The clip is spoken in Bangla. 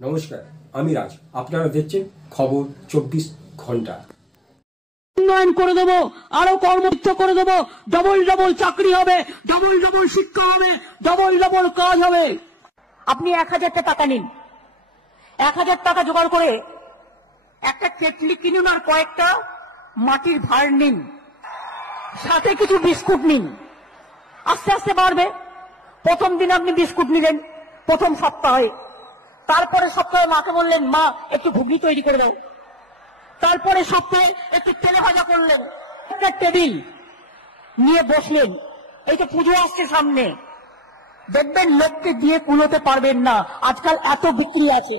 নমস্কার, আমি রাজ। আপনারা দেখছেন খবর 24 ঘন্টা। উন্নয়ন করে দেবো, আরো কর্মযুক্ত করে দেবো, ডবল ডবল চাকরি হবে, ডবল ডবল শিক্ষা হবে, ডবল ডবল কাজ হবে। আপনি 1000 টাকা নিন, 1000 টাকা জোগাড় করে একটা কেটলি কিনুন আর কয়েকটা মাটির ভাঁড় নিন, সাথে কিছু বিস্কুট নিন। আস্তে আস্তে বাড়বে। প্রথম দিন আপনি বিস্কুট নিলেন প্রথম সপ্তাহে, তারপরে সপ্তাহে মাকে বললেন মা একটু ঘুগনি তৈরি করে দাও, তারপরে সপ্তাহে একটু তেলে ভাজা করলেন। একটা টেবিল নিয়ে বসলেন, এই তো পুজো আসছে সামনে, দেখবেন লোককে দিয়ে কুলোতে পারবেন না, আজকাল এত বিক্রি আছে।